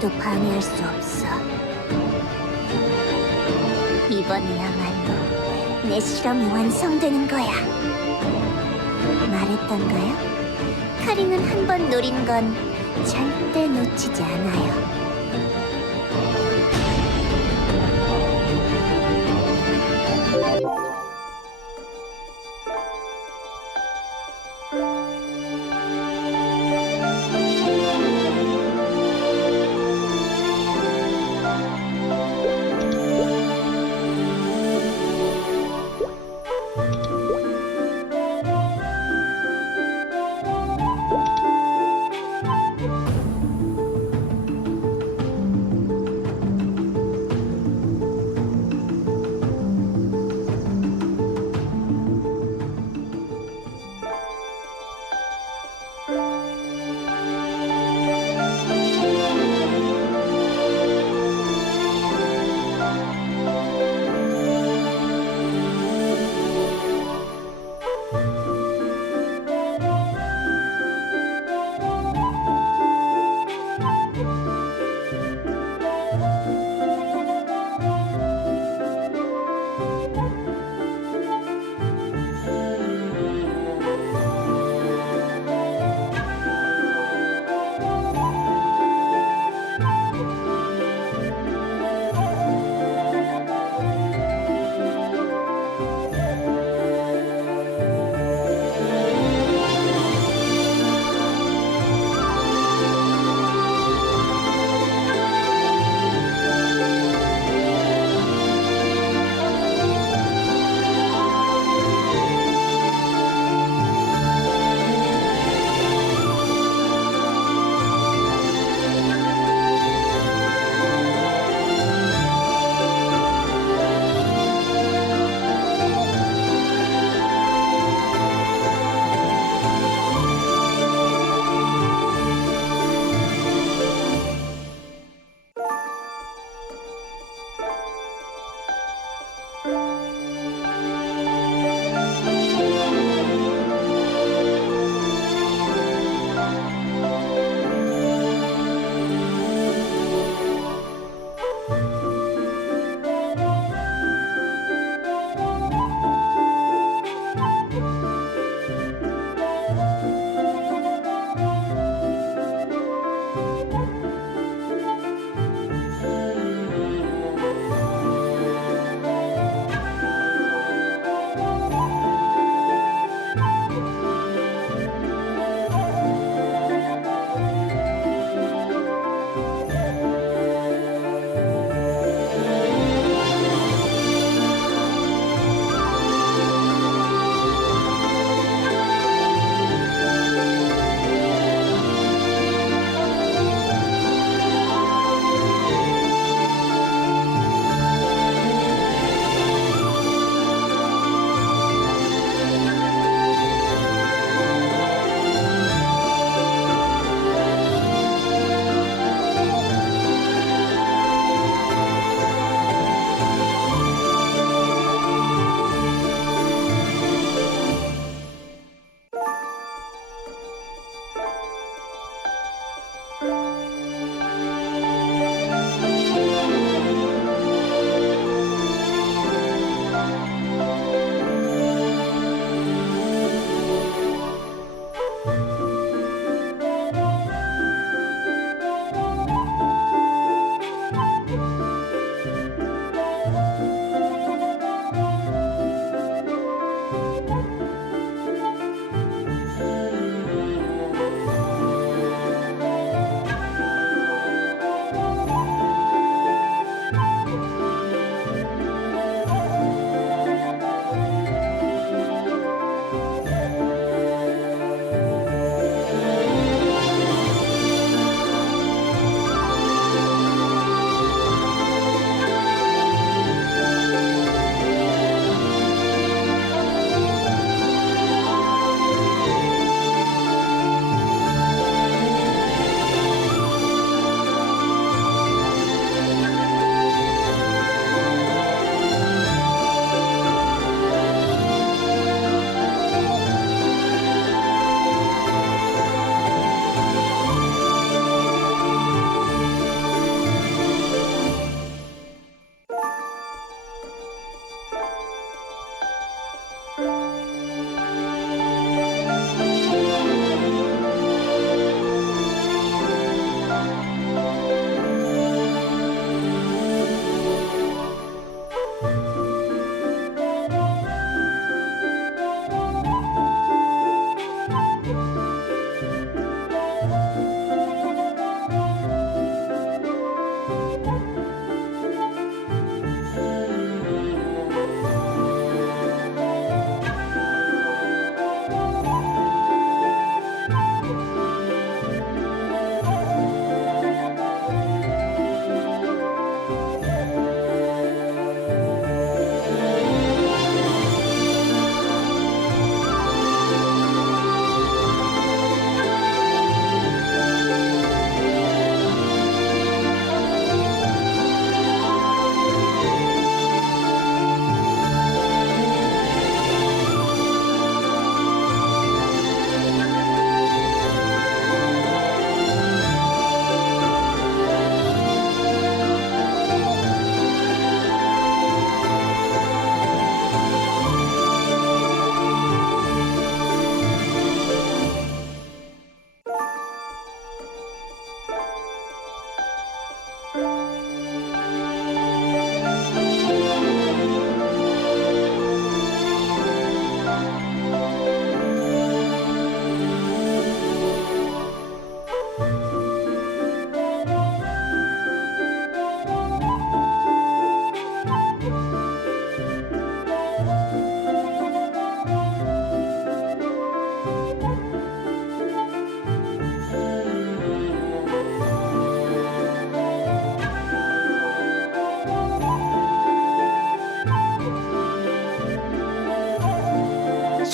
아무도 방해할 수 없어. 이번이야말로 내 실험이 완성되는 거야. 말했던가요? 카링은 한 번 노린 건 절대 놓치지 않아요.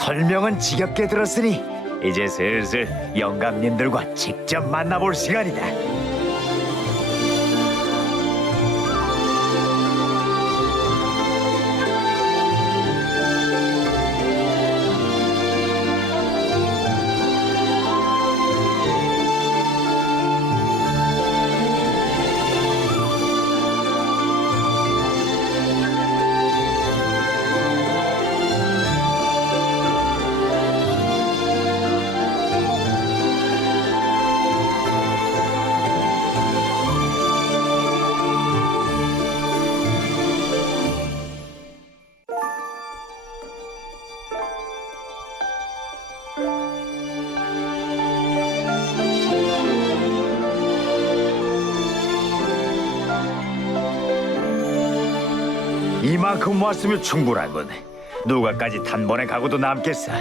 설명은 지겹게 들었으니 이제 슬슬 영감님들과 직접 만나볼 시간이다. 이만큼 왔으면 충분하군. 누가까지 단번에 가고도 남겠어.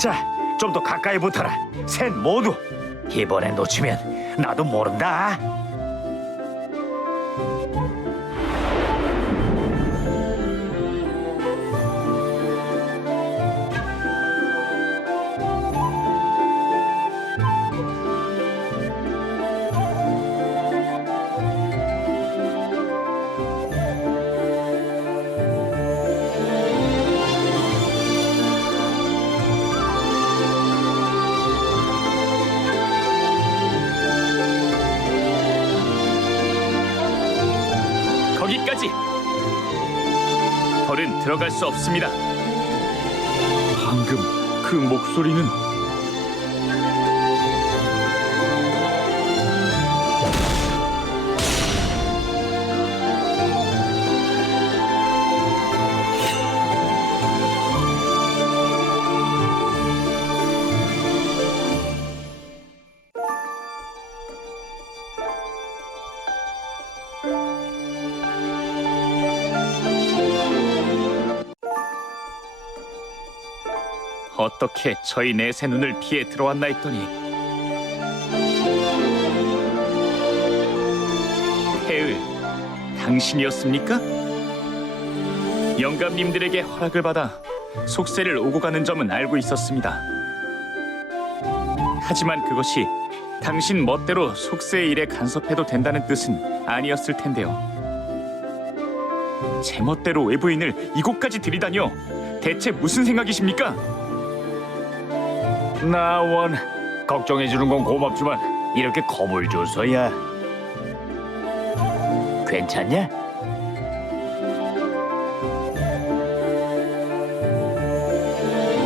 자, 좀 더 가까이 붙어라. 셋 모두. 이번에 놓치면 나도 모른다. 거기까지! 벌은 들어갈 수 없습니다. 방금 그 목소리는 어떻게 저희 넷의 눈을 피해 들어왔나 했더니 태을, 당신이었습니까? 영감님들에게 허락을 받아 속세를 오고 가는 점은 알고 있었습니다. 하지만 그것이 당신 멋대로 속세의 일에 간섭해도 된다는 뜻은 아니었을 텐데요. 제 멋대로 외부인을 이곳까지 들이다녀 대체 무슨 생각이십니까? 나원 걱정해주는 건 고맙지만 이렇게 겁을 줘서야. 괜찮냐?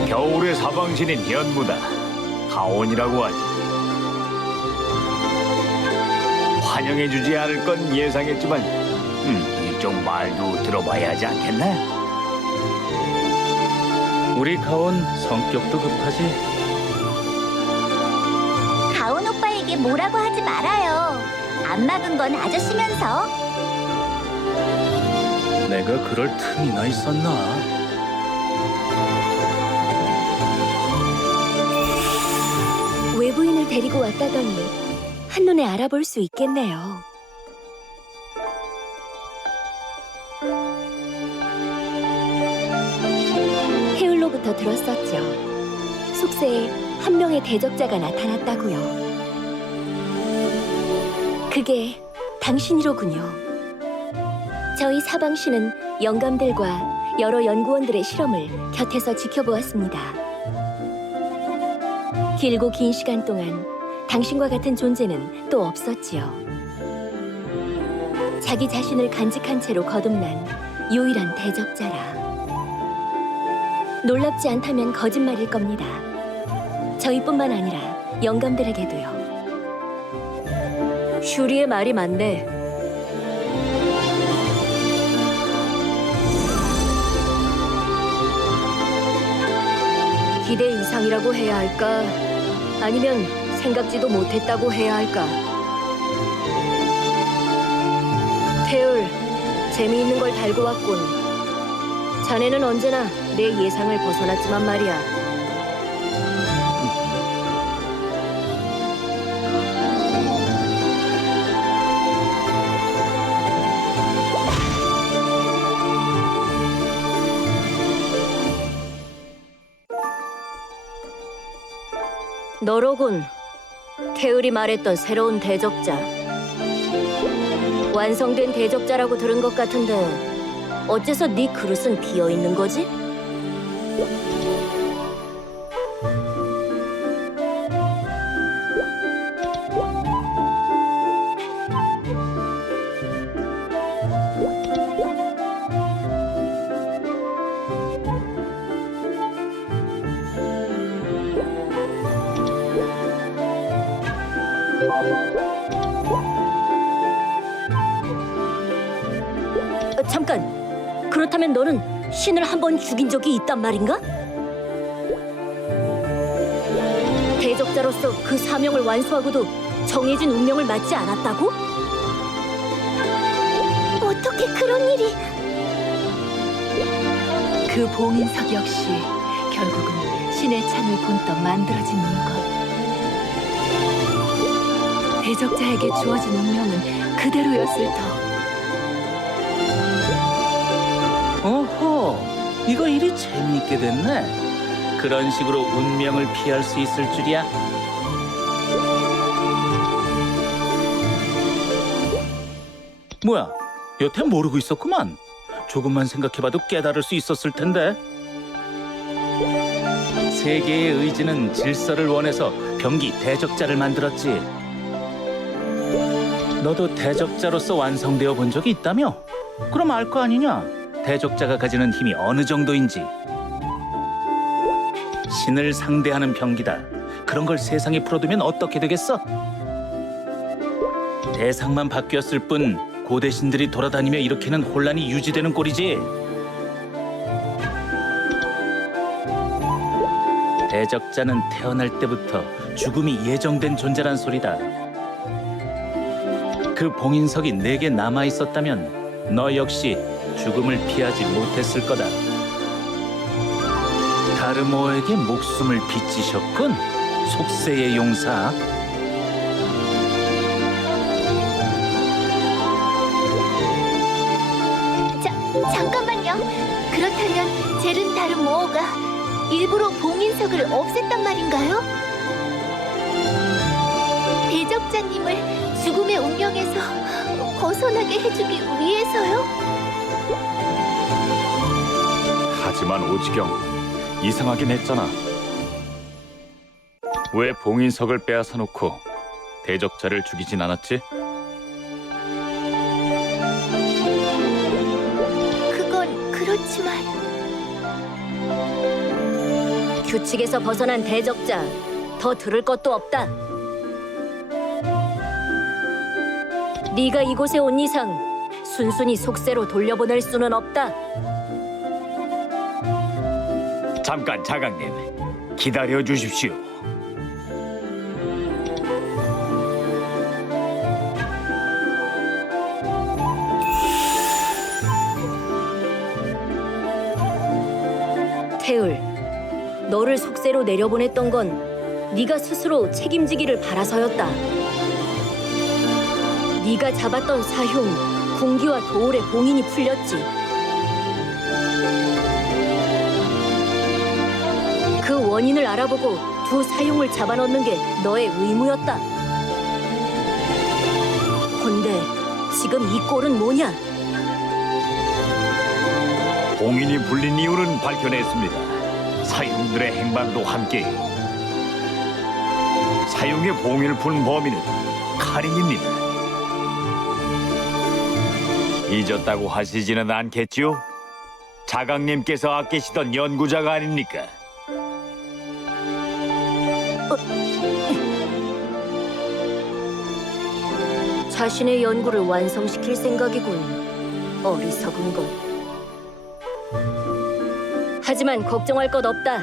겨울의 사방신인 연무다. 하온이라고 하지. 환영해주지 않을 건 예상했지만 이쪽 말도 들어봐야 하지 않겠나? 우리 가온 성격도 급하지. 가온 오빠에게 뭐라고 하지 말아요. 안 막은 건 아저씨면서. 내가 그럴 틈이나 있었나? 외부인을 데리고 왔다더니 한눈에 알아볼 수 있겠네요. 헤울로부터 들었었죠. 속세에 한 명의 대적자가 나타났다고요. 그게 당신이로군요. 저희 사방시는 영감들과 여러 연구원들의 실험을 곁에서 지켜보았습니다. 길고 긴 시간 동안 당신과 같은 존재는 또 없었지요. 자기 자신을 간직한 채로 거듭난 유일한 대적자라. 놀랍지 않다면 거짓말일 겁니다. 저희뿐만 아니라 영감들에게도요. 슈리의 말이 맞네. 기대 이상이라고 해야 할까? 아니면 생각지도 못했다고 해야 할까? 태울, 재미있는 걸 달고 왔군. 자네는 언제나 내 예상을 벗어났지만 말이야. 너로군. 태을이 말했던 새로운 대적자. 완성된 대적자라고 들은 것 같은데 어째서 네 그릇은 비어 있는 거지? 잠깐. 그렇다면 너는 신을 한 번 죽인 적이 있단 말인가? 대적자로서 그 사명을 완수하고도 정해진 운명을 맞지 않았다고? 어떻게 그런 일이? 그 봉인석 역시 결국은 신의 창을 본떠 만들어진 물건. 대적자에게 주어진 운명은 그대로였을 터. 오호, 이거 일이 재미있게 됐네. 그런 식으로 운명을 피할 수 있을 줄이야. 뭐야, 여태 모르고 있었구만. 조금만 생각해봐도 깨달을 수 있었을 텐데. 세계의 의지는 질서를 원해서 병기 대적자를 만들었지. 너도 대적자로서 완성되어 본 적이 있다며? 그럼 알 거 아니냐? 대적자가 가지는 힘이 어느 정도인지. 신을 상대하는 병기다. 그런 걸 세상에 풀어두면 어떻게 되겠어? 대상만 바뀌었을 뿐 고대 신들이 돌아다니며 일으키는 혼란이 유지되는 꼴이지. 대적자는 태어날 때부터 죽음이 예정된 존재란 소리다. 그 봉인석이 내게 남아있었다면 너 역시 죽음을 피하지 못했을 거다. 다르모에게 목숨을 빚지셨군, 속세의 용사. 잠깐만요. 그렇다면 제른 다르모어가 일부러 봉인석을 없앴단 말인가요? 대적자님을 죽음의 운명에서 벗어나게 해주기 위해서요? 하지만 오지경, 이상하긴 했잖아. 왜 봉인석을 빼앗아 놓고 대적자를 죽이진 않았지? 그건 그렇지만 규칙에서 벗어난 대적자. 더 들을 것도 없다. 네가 이곳에 온 이상 순순히 속세로 돌려보낼 수는 없다. 잠깐 자강님, 기다려 주십시오. 태을, 너를 속세로 내려보냈던 건 네가 스스로 책임지기를 바라서였다. 네가 잡았던 사흉, 군기와 도울의 봉인이 풀렸지. 그 원인을 알아보고 두 사흉을 잡아넣는 게 너의 의무였다. 헌데 지금 이 꼴은 뭐냐? 봉인이 풀린 이유는 밝혀냈습니다. 사흉들의 행방도 함께. 사흉의 봉인을 푼 범인은 카린입니다. 잊었다고 하시지는 않겠지요? 자강님께서 아끼시던 연구자가 아닙니까? 자신의 연구를 완성시킬 생각이군. 어리석은 것. 하지만 걱정할 것 없다.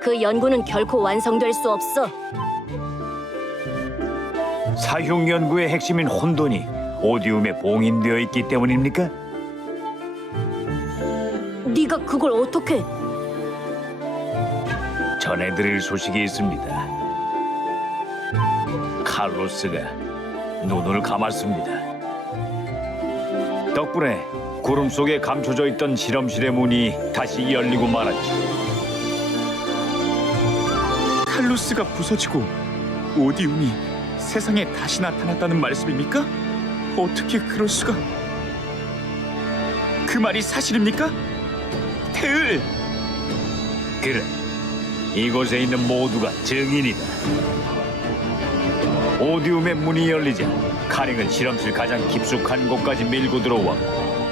그 연구는 결코 완성될 수 없어. 사흉 연구의 핵심인 혼돈이 오디움에 봉인되어 있기 때문입니까? 네가 그걸 어떻게? 전해드릴 소식이 있습니다. 칼로스가 눈을 감았습니다. 덕분에 구름 속에 감춰져 있던 실험실의 문이 다시 열리고 말았죠. 칼로스가 부서지고 오디움이 세상에 다시 나타났다는 말씀입니까? 어떻게 그럴 수가? 그 말이 사실입니까? 테을! 그래, 이곳에 있는 모두가 증인이다. 오디움의 문이 열리자 카링은 실험실 가장 깊숙한 곳까지 밀고 들어왔고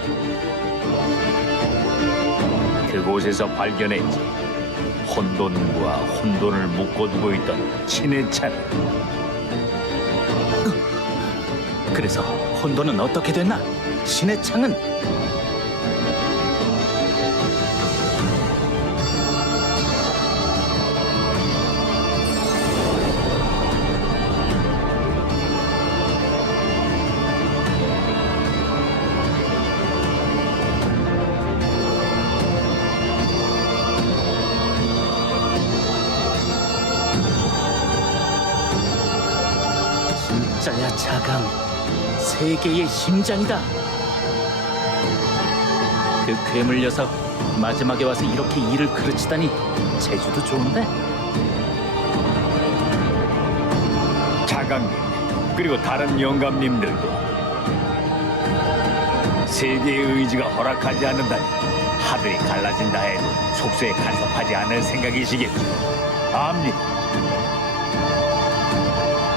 그곳에서 발견했지. 혼돈과 혼돈을 묶어두고 있던 신의 찬. 그래서 혼돈은 어떻게 됐나? 신의 창은 진짜야 자강. 세계의 심장이다. 그 괴물 녀석 마지막에 와서 이렇게 일을 그르치다니 재주도 좋은데. 자강님 그리고 다른 영감님들도 세계의 의지가 허락하지 않는다니 하늘이 갈라진다 해도 속세에 간섭하지 않을 생각이시겠죠. 압니다.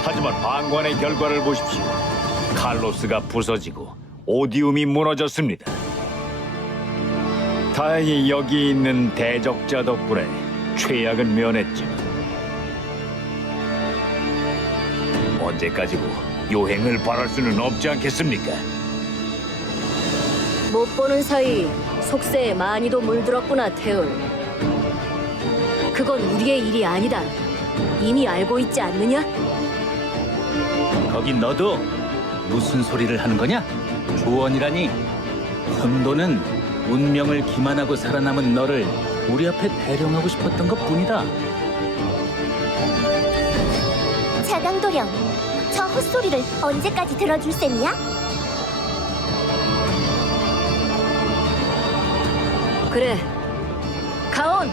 하지만 방관의 결과를 보십시오. 칼로스가 부서지고 오디움이 무너졌습니다. 다행히 여기 있는 대적자 덕분에 최악은 면했지만 언제까지고 요행을 바랄 수는 없지 않겠습니까? 못 보는 사이 속세에 많이도 물들었구나, 테울. 그건 우리의 일이 아니다. 이미 알고 있지 않느냐? 거기 너도 무슨 소리를 하는 거냐? 조언이라니. 혼돈은 운명을 기만하고 살아남은 너를 우리 앞에 대령하고 싶었던 것뿐이다. 자강도령, 저 헛소리를 언제까지 들어줄 셈이야? 그래, 가온!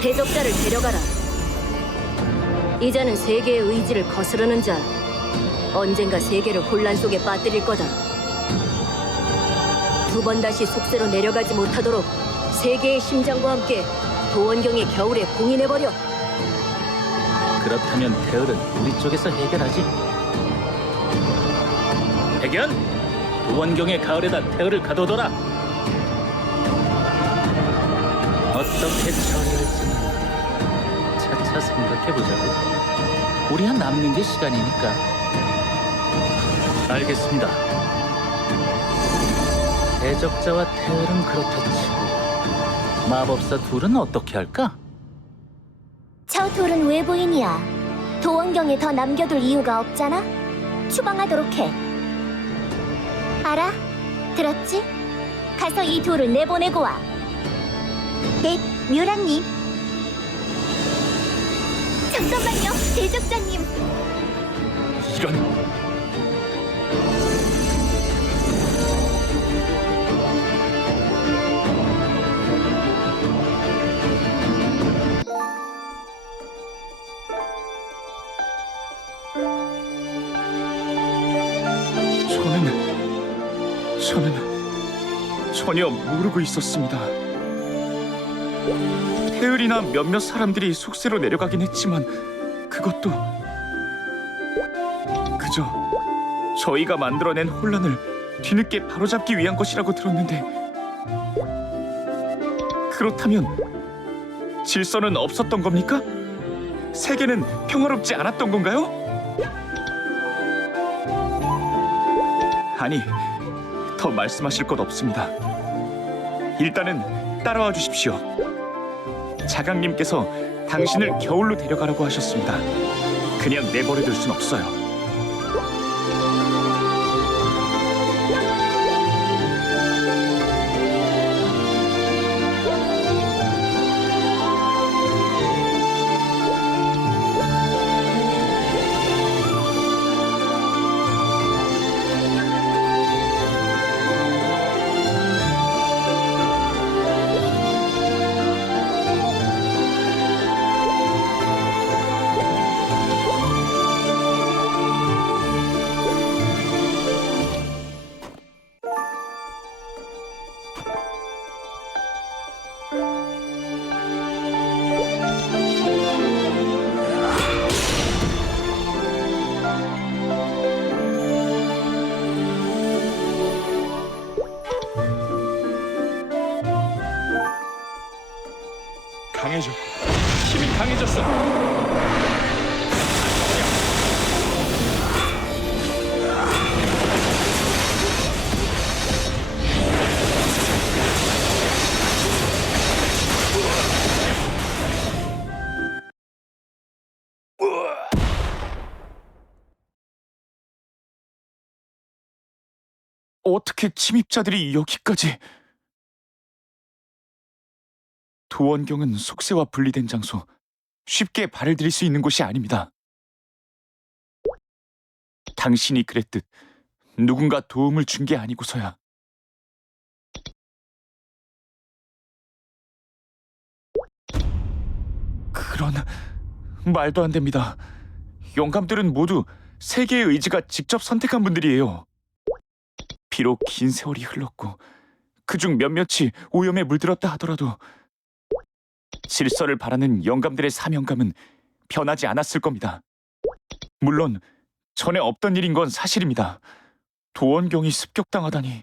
대적자를 데려가라. 이자는 세계의 의지를 거스르는 자, 언젠가 세계를 혼란 속에 빠뜨릴 거다. 두 번 다시 속세로 내려가지 못하도록 세계의 심장과 함께 도원경의 겨울에 봉인해버려. 그렇다면 테을은 우리 쪽에서 해결하지. 백연, 도원경의 가을에다 테을을 가둬둬라. 어떻게 처리할지는 차차 생각해보자고. 우리야 남는 게 시간이니까. 알겠습니다. 대적자와 테을은 그렇다 치고 마법사 둘은 어떻게 할까? 저 둘은 외부인이야. 도원경에 더 남겨둘 이유가 없잖아. 추방하도록 해. 알아? 들었지? 가서 이 둘을 내보내고 와. 네, 뮤라님. 잠깐만요, 대적자님. 이런... 저는 전혀 모르고 있었습니다. 테을이나 몇몇 사람들이 속세로 내려가긴 했지만 그것도 그저 저희가 만들어낸 혼란을 뒤늦게 바로잡기 위한 것이라고 들었는데, 그렇다면 질서는 없었던 겁니까? 세계는 평화롭지 않았던 건가요? 아니, 더 말씀하실 것 없습니다. 일단은 따라와 주십시오. 자강님께서 당신을 겨울로 데려가라고 하셨습니다. 그냥 내버려둘 순 없어요. 강해졌고 힘이 강해졌어. 어떻게 침입자들이 여기까지? 도원경은 속세와 분리된 장소, 쉽게 발을 들일 수 있는 곳이 아닙니다. 당신이 그랬듯 누군가 도움을 준 게 아니고서야. 그런 말도 안 됩니다. 영감들은 모두 세계의 의지가 직접 선택한 분들이에요. 비록 긴 세월이 흘렀고 그중 몇몇이 오염에 물들었다 하더라도 질서를 바라는 영감들의 사명감은 변하지 않았을 겁니다. 물론 전에 없던 일인 건 사실입니다. 도원경이 습격당하다니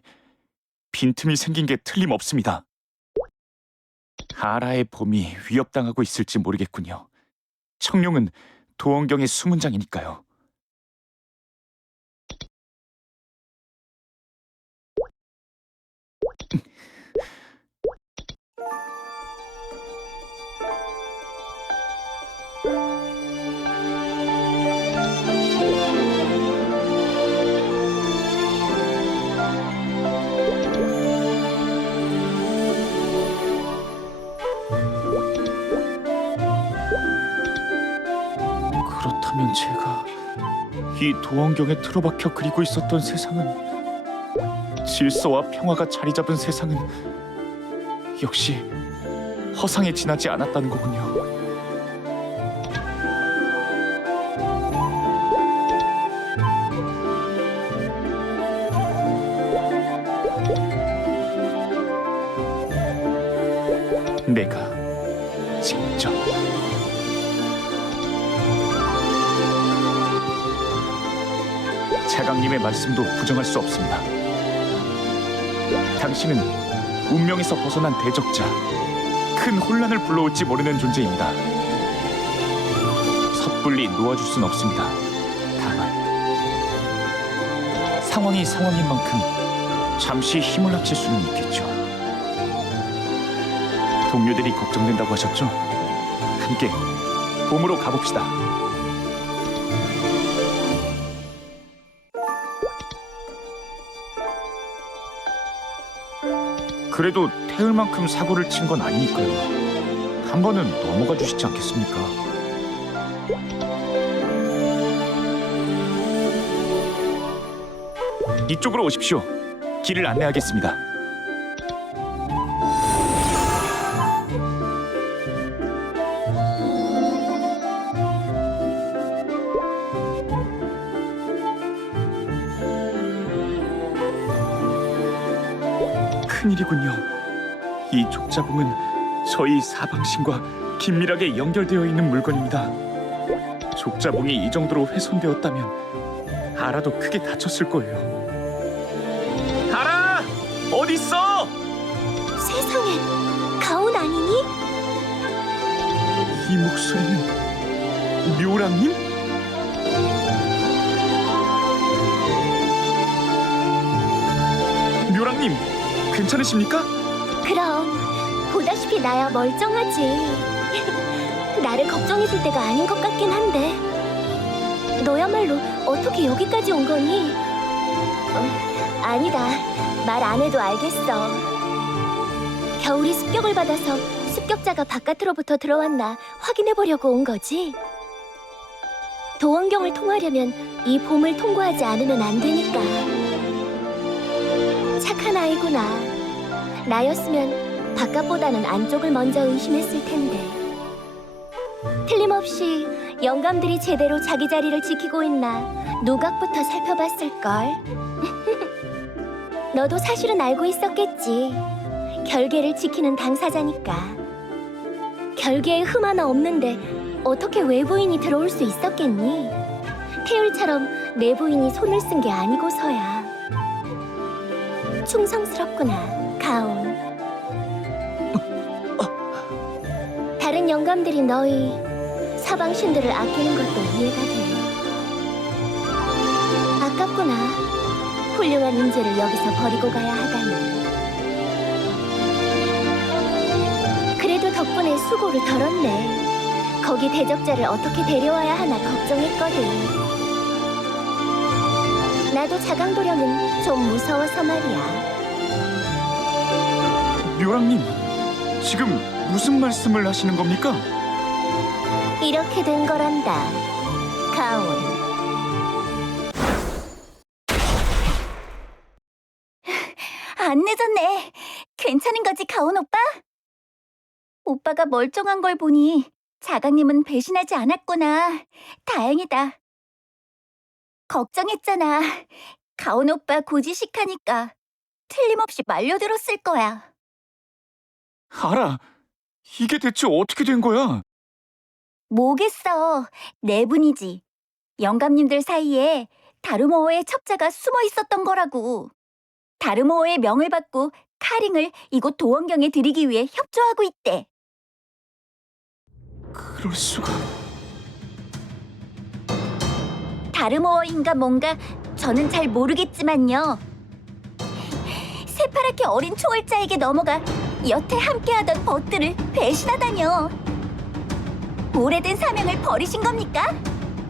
빈틈이 생긴 게 틀림없습니다. 아라의 봄이 위협당하고 있을지 모르겠군요. 청룡은 도원경의 수문장이니까요. 그렇다면 제가 이 도원경에 틀어박혀 그리고 있었던 세상은, 질서와 평화가 자리 잡은 세상은 역시 허상에 지나지 않았다는 거군요. 내가 직접 차강님의 말씀도 부정할 수 없습니다. 당신은 운명에서 벗어난 대적자, 큰 혼란을 불러올지 모르는 존재입니다. 섣불리 놓아줄 순 없습니다. 다만 상황이 상황인 만큼 잠시 힘을 합칠 수는 있겠죠. 동료들이 걱정된다고 하셨죠? 함께 봄으로 가봅시다. 그래도 태울만큼 사고를 친 건 아니니까요. 한 번은 넘어가 주시지 않겠습니까? 이쪽으로 오십시오. 길을 안내하겠습니다. 큰일이군요. 이 족자봉은 저희 사방신과 긴밀하게 연결되어 있는 물건입니다. 족자봉이 이 정도로 훼손되었다면 아라도 크게 다쳤을 거예요. 아라! 어디 있어? 세상에, 가온 아니니? 이 목소리는 묘랑님? 묘랑님, 괜찮으십니까? 그럼 보다시피 나야 멀쩡하지. 나를 걱정해줄 때가 아닌 것 같긴 한데 너야말로 어떻게 여기까지 온 거니? 아니다, 말 안 해도 알겠어. 겨울이 습격을 받아서 습격자가 바깥으로부터 들어왔나 확인해보려고 온 거지. 도원경을 통하려면 이 봄을 통과하지 않으면 안 되니까. 착한 아이구나. 나였으면 바깥보다는 안쪽을 먼저 의심했을 텐데. 틀림없이 영감들이 제대로 자기 자리를 지키고 있나 누각부터 살펴봤을걸. 너도 사실은 알고 있었겠지. 결계를 지키는 당사자니까. 결계에 흠 하나 없는데 어떻게 외부인이 들어올 수 있었겠니? 태율처럼 내부인이 손을 쓴 게 아니고서야. 충성스럽구나, 가온. 다른 영감들이 너희 사방신들을 아끼는 것도 이해가 돼. 아깝구나. 훌륭한 인재를 여기서 버리고 가야 하다니. 그래도 덕분에 수고를 덜었네. 거기 대적자를 어떻게 데려와야 하나 걱정했거든. 나도 자강도령은 좀 무서워서 말이야. 묘랑님, 지금 무슨 말씀을 하시는 겁니까? 이렇게 된 거란다, 가온. 안 늦었네. 괜찮은 거지, 가온 오빠? 오빠가 멀쩡한 걸 보니 자강님은 배신하지 않았구나. 다행이다. 걱정했잖아. 가온 오빠 고지식하니까 틀림없이 말려들었을 거야. 알아. 이게 대체 어떻게 된 거야? 뭐겠어. 내분이지. 영감님들 사이에 다르모어의 첩자가 숨어 있었던 거라고. 다르모어의 명을 받고 카링을 이곳 도원경에 들이기 위해 협조하고 있대. 그럴 수가. 다르모어인가 뭔가 저는 잘 모르겠지만요. 새파랗게 어린 초월자에게 넘어가 여태 함께하던 벗들을 배신하다뇨. 오래된 사명을 버리신 겁니까?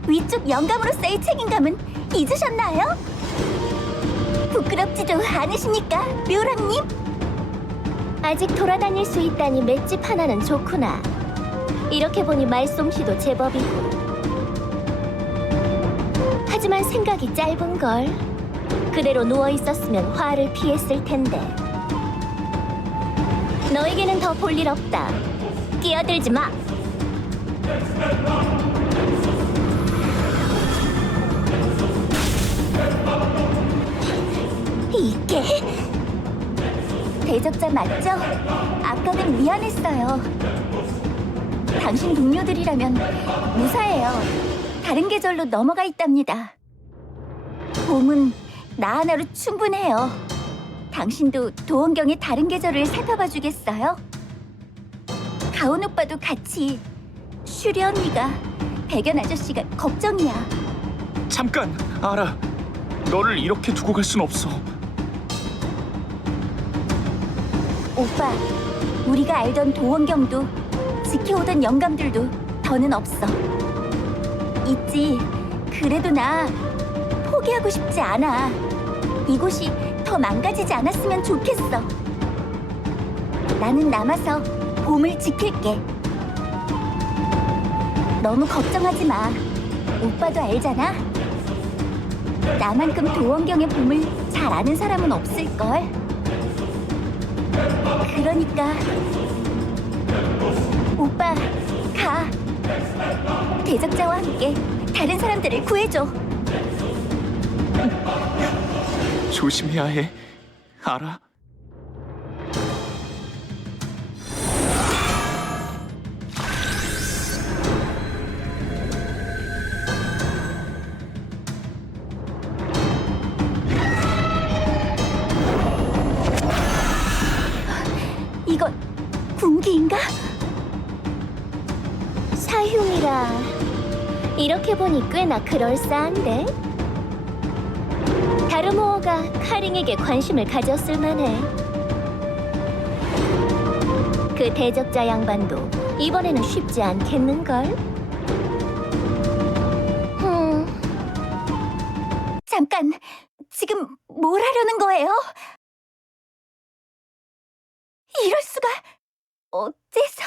위쪽 영감으로서의 책임감은 잊으셨나요? 부끄럽지도 않으십니까, 묘랑님? 아직 돌아다닐 수 있다니 맷집 하나는 좋구나. 이렇게 보니 말솜씨도 제법이고. 하지만 생각이 짧은걸. 그대로 누워있었으면 화를 피했을 텐데. 너에게는 더 볼 일 없다. 끼어들지 마. 이게 대적자 맞죠? 아까는 미안했어요. 당신 동료들이라면 무사해요. 다른 계절로 넘어가 있답니다. 봄은 나 하나로 충분해요. 당신도 도원경의 다른 계절을 살펴봐 주겠어요? 가온 오빠도 같이. 슈리 언니가, 백연 아저씨가 걱정이야. 잠깐, 알아. 너를 이렇게 두고 갈 순 없어. 오빠, 우리가 알던 도원경도 지켜오던 영감들도 더는 없어. 있지. 그래도 나 포기하고 싶지 않아. 이곳이 더 망가지지 않았으면 좋겠어. 나는 남아서 봄을 지킬게. 너무 걱정하지 마. 오빠도 알잖아. 나만큼 도원경의 봄을 잘 아는 사람은 없을걸. 그러니까 오빠, 가. 대적자와 함께 다른 사람들을 구해줘. 조심해야 해. 알아? 이건 군기인가? 사흉이라. 이렇게 보니 꽤나 그럴싸한데? 다르모어가 카링에게 관심을 가졌을 만해. 그 대적자 양반도 이번에는 쉽지 않겠는걸? 잠깐, 지금 뭘 하려는 거예요? 이럴 수가. 어째서?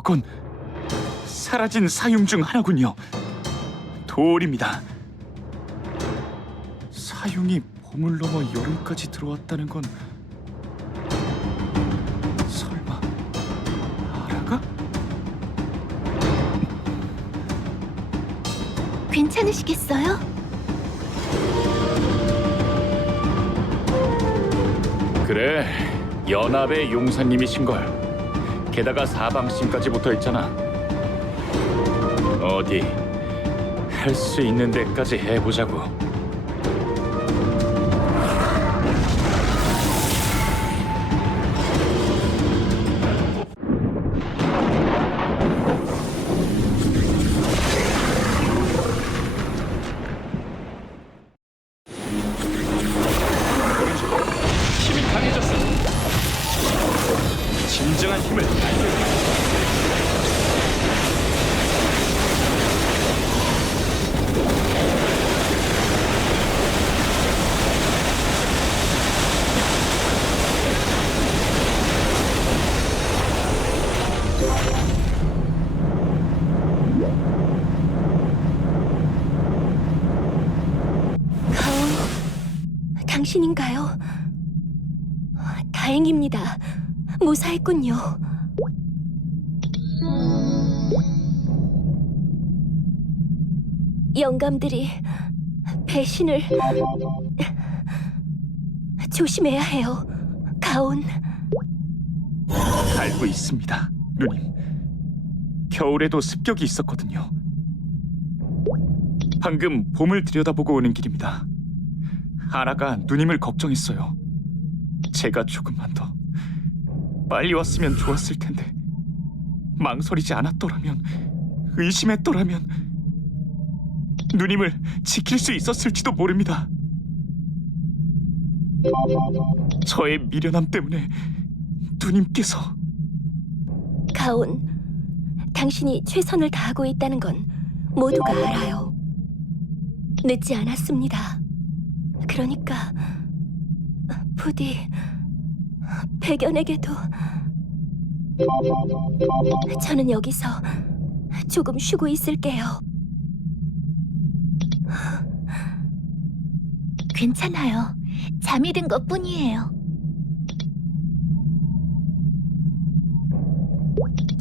저건 사라진 사흉 중 하나군요. 도올입니다. 사흉이 봄을 넘어 여름까지 들어왔다는 건 설마 아라가? 괜찮으시겠어요? 그래, 연합의 용사님이신걸. 게다가 사방심까지 붙어있잖아. 어디 할 수 있는 데까지 해보자고. 힘이 강해졌어. 진정한 힘을 가온, 당신인가요? 다행입니다. 무사했군요. 영감들이 배신을 조심해야 해요. 가온. 알고 있습니다, 누님. 겨울에도 습격이 있었거든요. 방금 봄을 들여다보고 오는 길입니다. 아라가 누님을 걱정했어요. 제가 조금만 더 빨리 왔으면 좋았을 텐데, 망설이지 않았더라면, 의심했더라면 누님을 지킬 수 있었을지도 모릅니다. 저의 미련함 때문에 누님께서... 가온, 당신이 최선을 다하고 있다는 건 모두가 알아요. 늦지 않았습니다. 그러니까 부디 백연에게도... 저는 여기서 조금 쉬고 있을게요. 괜찮아요. 잠이 든 것뿐이에요.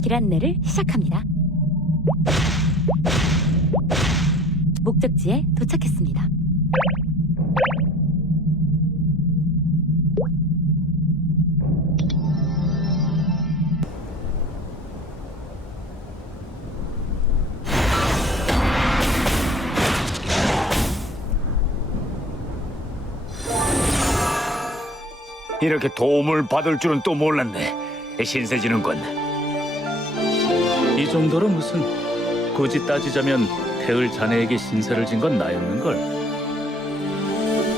길 안내를 시작합니다. 목적지에 도착했습니다. 이렇게 도움을 받을 줄은 또 몰랐네. 신세지는군. 이 정도로 무슨 굳이 따지자면 태을 자네에게 신세를 진 건 나였는걸.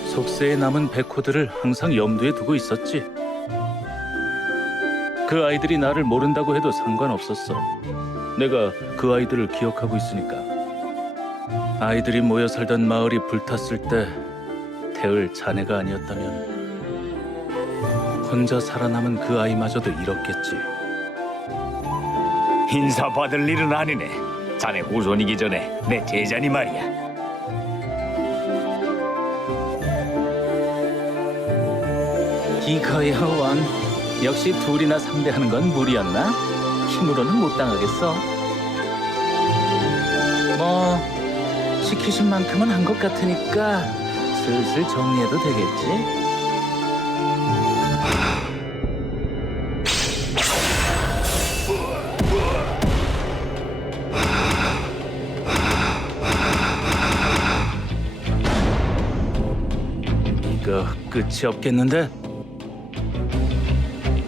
속세에 남은 백호들을 항상 염두에 두고 있었지. 그 아이들이 나를 모른다고 해도 상관없었어. 내가 그 아이들을 기억하고 있으니까. 아이들이 모여 살던 마을이 불탔을 때 태을 자네가 아니었다면 혼자 살아남은 그 아이마저도 잃었겠지. 인사받을 일은 아니네. 자네 후손이기 전에 내 제자니 말이야. 이거야 원. 역시 둘이나 상대하는 건 무리였나? 힘으로는 못 당하겠어. 뭐 시키신 만큼은 한 것 같으니까 슬슬 정리해도 되겠지? 이거 끝이 없겠는데?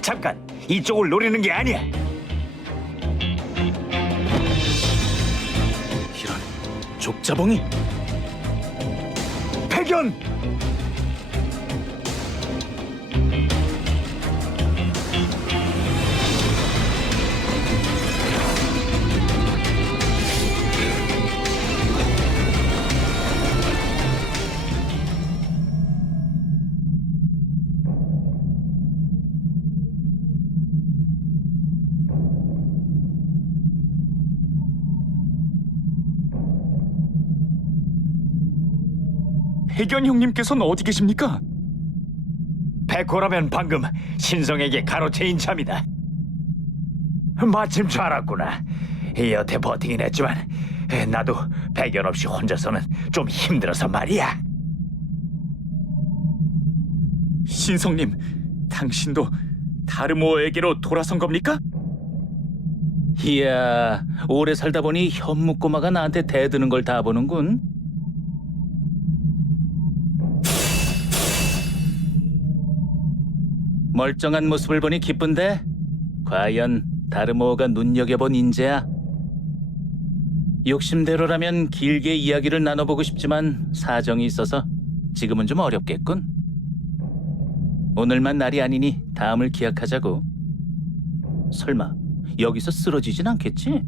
잠깐, 이쪽을 노리는 게 아니야. 이런 족자봉이. 백연! 백연 형님께서는 어디 계십니까? 백호라면 방금 신성에게 가로채인 참이다. 마침 잘 왔구나. 여태 버티긴 했지만 나도 백연 없이 혼자서는 좀 힘들어서 말이야. 신성님, 당신도 다르모어에게로 돌아선 겁니까? 이야, 오래 살다 보니 현묵고마가 나한테 대드는 걸 다 보는군. 멀쩡한 모습을 보니 기쁜데? 과연 다르모어가 눈여겨본 인재야? 욕심대로라면 길게 이야기를 나눠보고 싶지만 사정이 있어서 지금은 좀 어렵겠군. 오늘만 날이 아니니 다음을 기약하자고. 설마 여기서 쓰러지진 않겠지?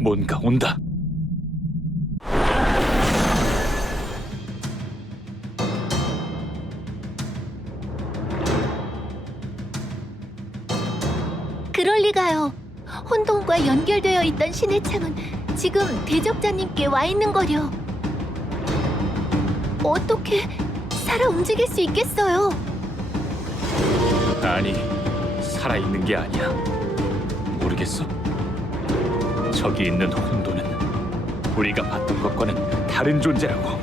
뭔가 온다. 그럴 리가요. 혼돈과 연결되어 있던 신의 창은 지금 대적자님께 와 있는 거려. 어떻게 살아 움직일 수 있겠어요? 아니, 살아있는 게 아니야. 모르겠어. 저기 있는 혼돈은 우리가 봤던 것과는 다른 존재라고.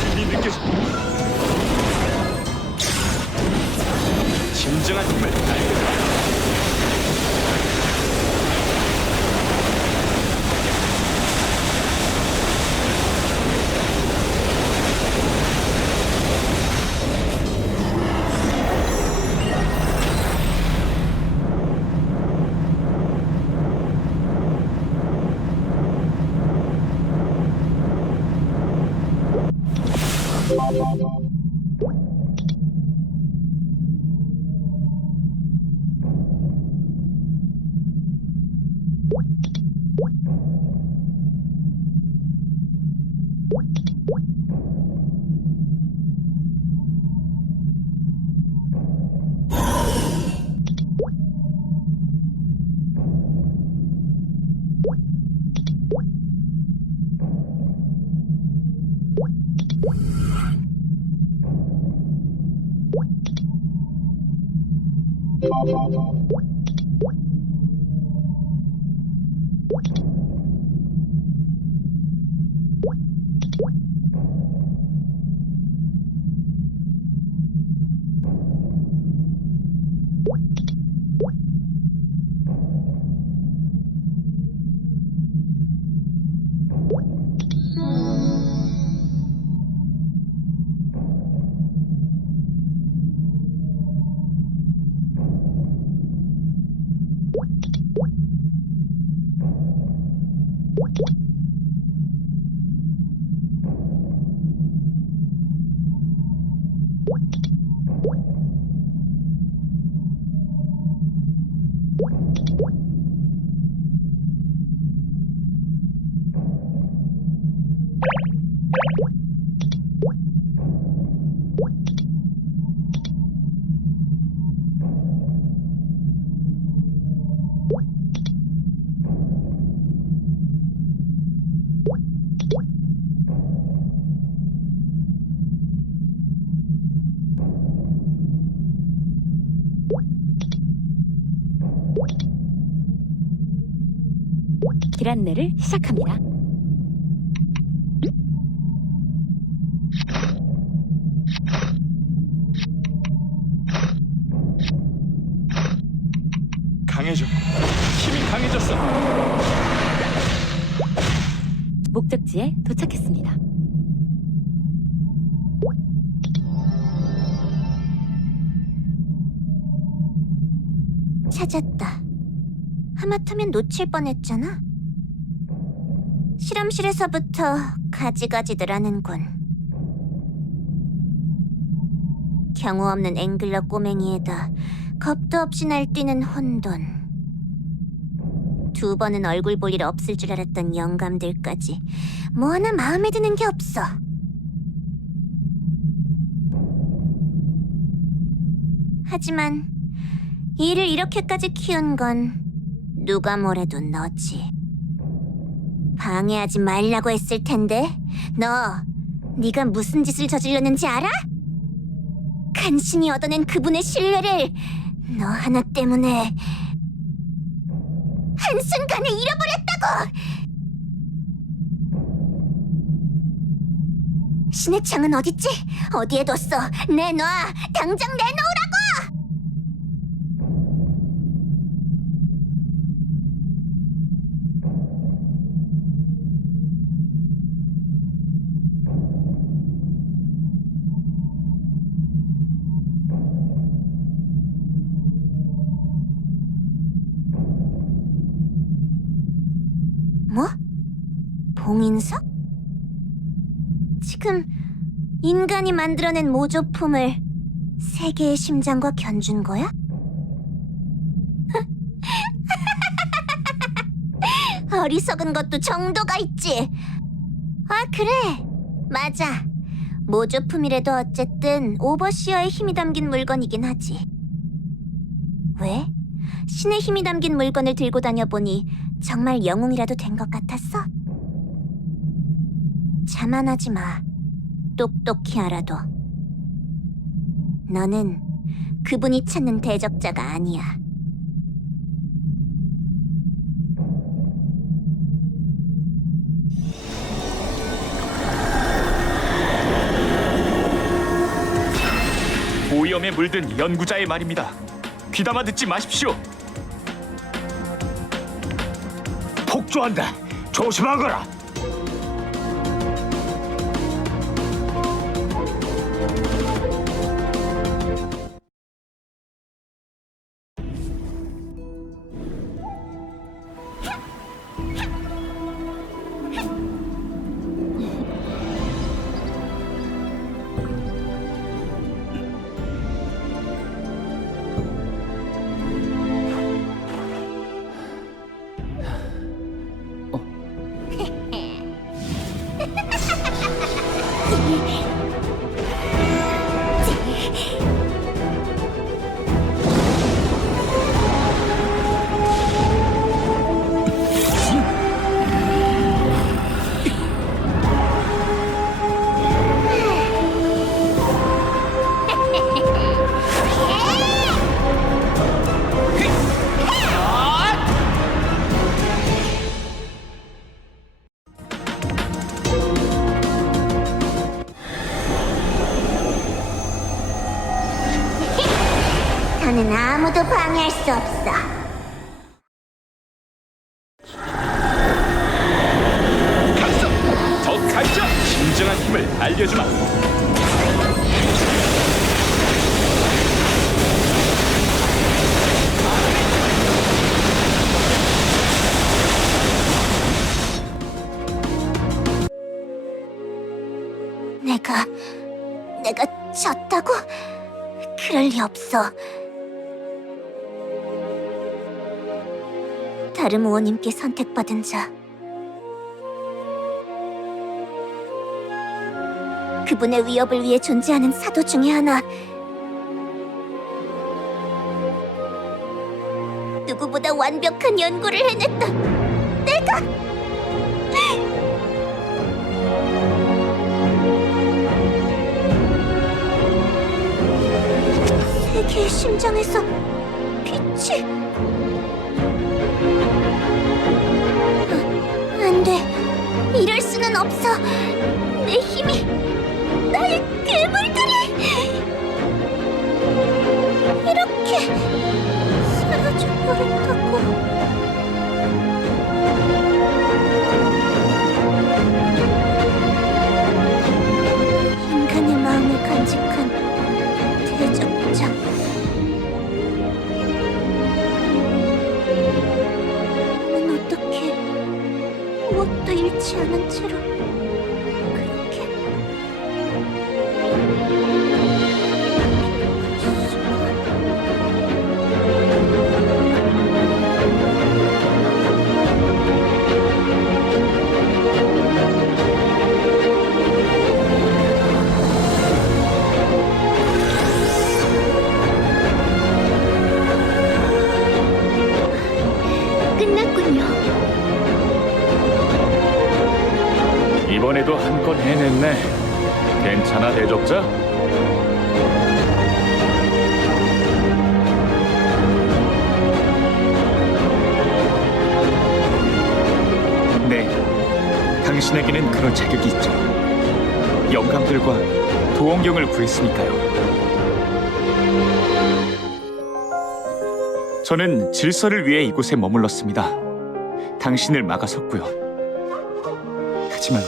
힘이 느껴져. 진정한 힘을 알게. 길 안내를 시작합니다. 강해져. 힘이 강해졌어. 목적지에 도착했습니다. 찾았다. 하마터면 놓칠 뻔했잖아. 실험실에서부터 가지가지들 하는군. 경우 없는 앵글러 꼬맹이에다 겁도 없이 날뛰는 혼돈. 2번은 얼굴 볼 일 없을 줄 알았던 영감들까지 뭐 하나 마음에 드는 게 없어. 하지만 이를 이렇게까지 키운 건 누가 뭐래도 너지. 방해하지 말라고 했을 텐데 네가 무슨 짓을 저질렀는지 알아? 간신히 얻어낸 그분의 신뢰를 너 하나 때문에 한순간에 잃어버렸다고! 신의 창은 어딨지? 어디에 뒀어? 내놔! 당장 내놓으라고! 뭐? 봉인석? 지금 인간이 만들어낸 모조품을 세계의 심장과 견준 거야? 어리석은 것도 정도가 있지. 아, 그래. 맞아. 모조품이라도 어쨌든 오버시어의 힘이 담긴 물건이긴 하지. 왜? 신의 힘이 담긴 물건을 들고 다녀보니 정말 영웅이라도 된 것 같았어? 자만하지 마. 똑똑히 알아둬. 너는 그분이 찾는 대적자가 아니야. 오염에 물든 연구자의 말입니다. 귀담아 듣지 마십시오. 폭주한다. 조심하거라. 너는 아무도 방해할 수 없어. 각성! 더 가자! 진정한 힘을 알려주마. 내가 졌다고? 그럴 리 없어. 다른 의원님께 선택받은 자, 그분의 위협을 위해 존재하는 사도 중에 하나, 누구보다 완벽한 연구를 해냈던 내가! 세계의 심장에서 빛이... 안 돼. 이럴 수는 없어. 내 힘이 나의 괴물들이 이렇게 사라져버렸다고. 인간의 마음을 간직한 대적자. 난 어떻게 무엇도 잃지 않은 채로 그렇게 해냈네. 괜찮아, 대적자? 네, 당신에게는 그럴 자격이 있죠. 영감들과 도원경을 구했으니까요. 저는 질서를 위해 이곳에 머물렀습니다. 당신을 막아섰고요. 하지만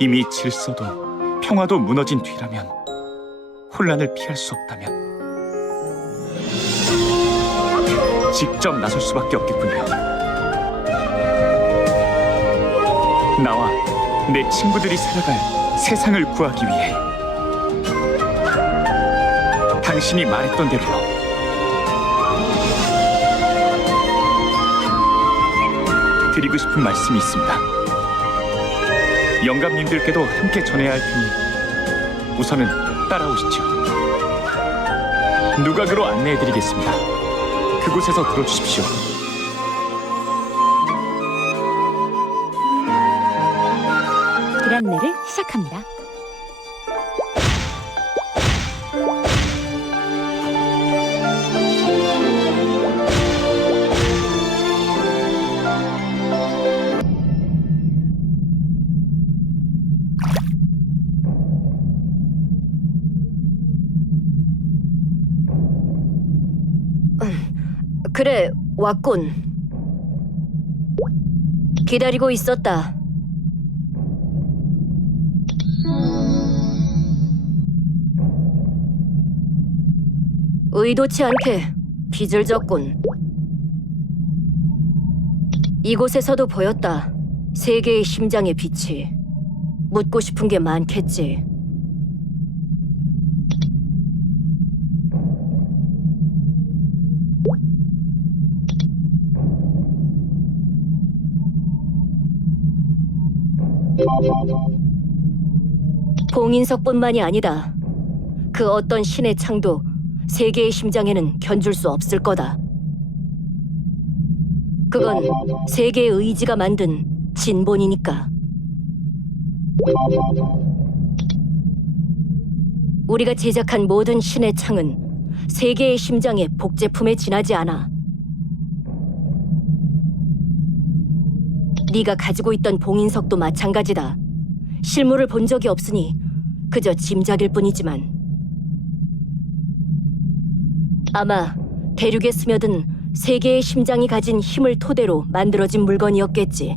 이미 질서도 평화도 무너진 뒤라면, 혼란을 피할 수 없다면 직접 나설 수밖에 없겠군요. 나와 내 친구들이 살아갈 세상을 구하기 위해 당신이 말했던 대로요. 드리고 싶은 말씀이 있습니다. 영감님들께도 함께 전해야 할 테니 우선은 따라오시죠. 누각으로 안내해드리겠습니다. 그곳에서 들어주십시오. 길 안내를 시작합니다. 그래, 왔군. 기다리고 있었다. 의도치 않게 빚을 졌군. 이곳에서도 보였다. 세계의 심장의 빛이. 묻고 싶은 게 많겠지. 봉인석뿐만이 아니다. 그 어떤 신의 창도 세계의 심장에는 견줄 수 없을 거다. 그건 세계의 의지가 만든 진본이니까. 우리가 제작한 모든 신의 창은 세계의 심장의 복제품에 지나지 않아. 네가 가지고 있던 봉인석도 마찬가지다. 실물을 본 적이 없으니 그저 짐작일 뿐이지만 아마 대륙에 스며든 세계의 심장이 가진 힘을 토대로 만들어진 물건이었겠지.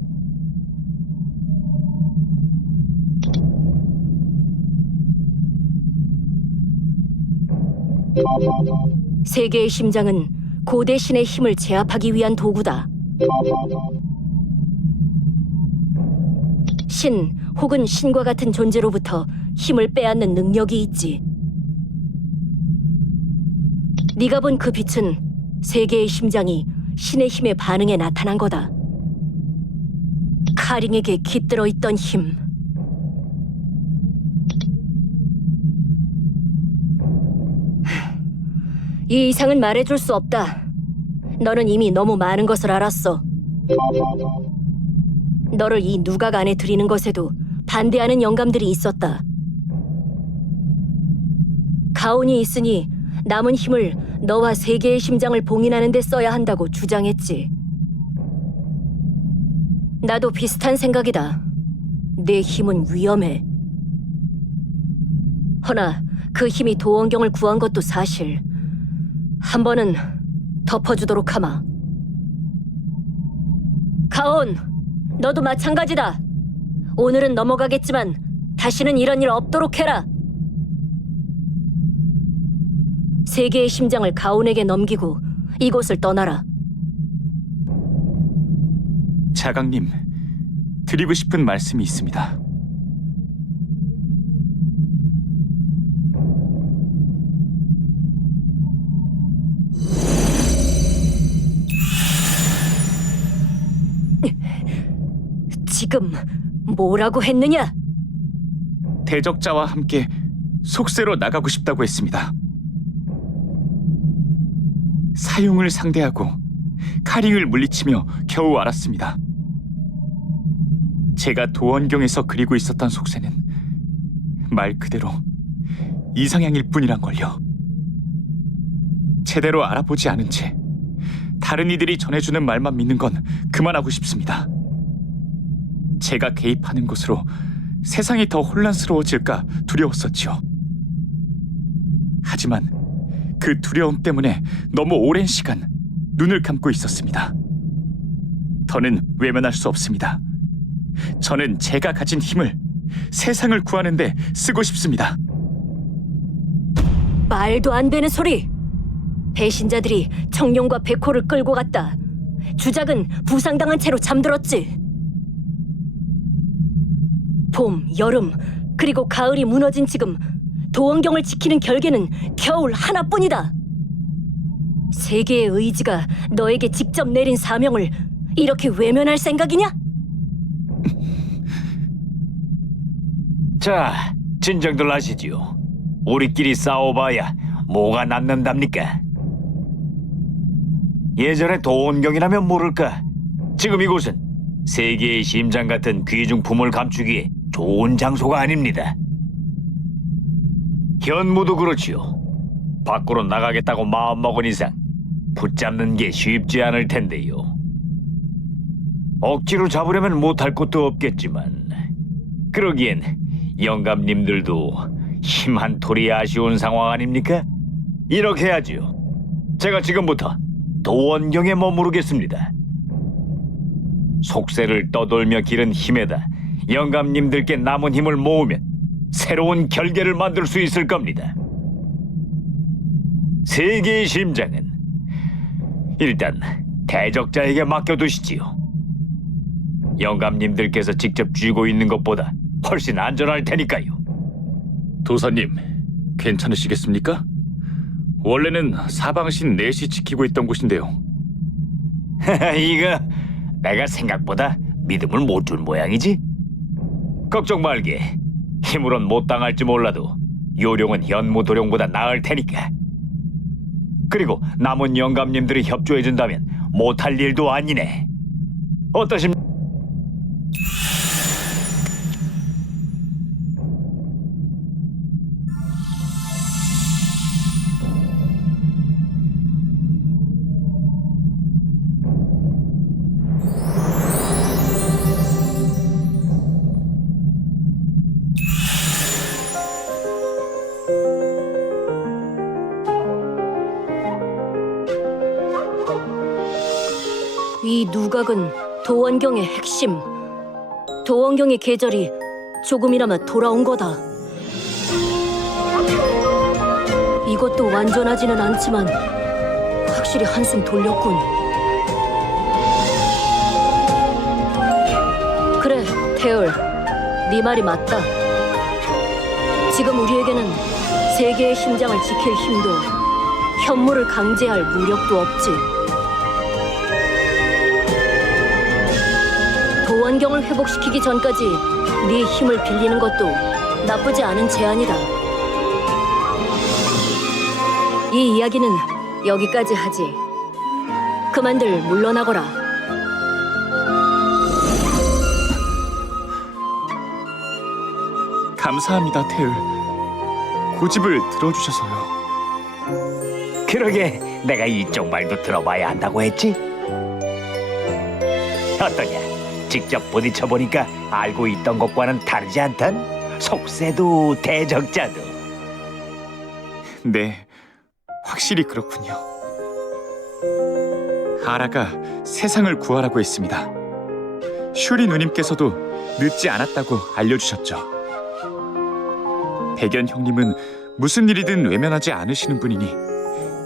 세계의 심장은 고대 신의 힘을 제압하기 위한 도구다. 신 혹은 신과 같은 존재로부터 힘을 빼앗는 능력이 있지. 네가 본 그 빛은 세계의 심장이 신의 힘에 반응해 나타난 거다. 카링에게 깃들어 있던 힘. 이 이상은 말해줄 수 없다. 너는 이미 너무 많은 것을 알았어. 너를 이 누각 안에 들이는 것에도 반대하는 영감들이 있었다. 가온이 있으니 남은 힘을 너와 세계의 심장을 봉인하는 데 써야 한다고 주장했지. 나도 비슷한 생각이다. 내 힘은 위험해. 허나 그 힘이 도원경을 구한 것도 사실. 한 번은 덮어주도록 하마. 가온! 너도 마찬가지다. 오늘은 넘어가겠지만 다시는 이런 일 없도록 해라. 세계의 심장을 가온에게 넘기고 이곳을 떠나라. 자강님, 드리고 싶은 말씀이 있습니다. 지금 뭐라고 했느냐? 대적자와 함께 속세로 나가고 싶다고 했습니다. 사용을 상대하고 카링을 물리치며 겨우 알았습니다. 제가 도원경에서 그리고 있었던 속세는 말 그대로 이상향일 뿐이란 걸요. 제대로 알아보지 않은 채 다른 이들이 전해주는 말만 믿는 건 그만하고 싶습니다. 제가 개입하는 것으로 세상이 더 혼란스러워질까 두려웠었지요. 하지만 그 두려움 때문에 너무 오랜 시간 눈을 감고 있었습니다. 더는 외면할 수 없습니다. 저는 제가 가진 힘을 세상을 구하는 데 쓰고 싶습니다. 말도 안 되는 소리! 배신자들이 청룡과 백호를 끌고 갔다. 주작은 부상당한 채로 잠들었지. 봄, 여름, 그리고 가을이 무너진 지금 도원경을 지키는 결계는 겨울 하나뿐이다. 세계의 의지가 너에게 직접 내린 사명을 이렇게 외면할 생각이냐? 자, 진정들 하시지요. 우리끼리 싸워봐야 뭐가 남는답니까? 예전에 도원경이라면 모를까. 지금 이곳은 세계의 심장 같은 귀중품을 감추기에 좋은 장소가 아닙니다. 현무도 그렇지요. 밖으로 나가겠다고 마음먹은 이상 붙잡는 게 쉽지 않을 텐데요. 억지로 잡으려면 못할 것도 없겠지만 그러기엔 영감님들도 힘 한 톨이 아쉬운 상황 아닙니까? 이렇게 하지요. 제가 지금부터 도원경에 머무르겠습니다. 속세를 떠돌며 기른 힘에다 영감님들께 남은 힘을 모으면 새로운 결계를 만들 수 있을 겁니다. 세계의 심장은 일단 대적자에게 맡겨두시지요. 영감님들께서 직접 쥐고 있는 것보다 훨씬 안전할 테니까요. 도사님, 괜찮으시겠습니까? 원래는 사방신 넷이 지키고 있던 곳인데요. 이거 내가 생각보다 믿음을 못 준 모양이지? 걱정 말게. 힘으론 못 당할지 몰라도 요령은 현무도령보다 나을 테니까. 그리고 남은 영감님들이 협조해준다면 못할 일도 아니네. 어떠십니까? 이 누각은 도원경의 핵심. 도원경의 계절이 조금이나마 돌아온 거다. 이것도 완전하지는 않지만 확실히 한숨 돌렸군. 그래, 태열. 네 말이 맞다. 지금 우리에게는 세계의 심장을 지킬 힘도 현무를 강제할 무력도 없지. 도원경을 회복시키기 전까지 네 힘을 빌리는 것도 나쁘지 않은 제안이다. 이 이야기는 여기까지 하지. 그만들 물러나거라. 감사합니다, 태을. 고집을 들어주셔서요. 그러게 내가 이쪽 말도 들어봐야 한다고 했지? 어떠냐? 직접 부딪혀보니까 알고 있던 것과는 다르지 않단? 속세도 대적자도. 네, 확실히 그렇군요. 아라가 세상을 구하라고 했습니다. 슈리 누님께서도 늦지 않았다고 알려주셨죠. 백연 형님은 무슨 일이든 외면하지 않으시는 분이니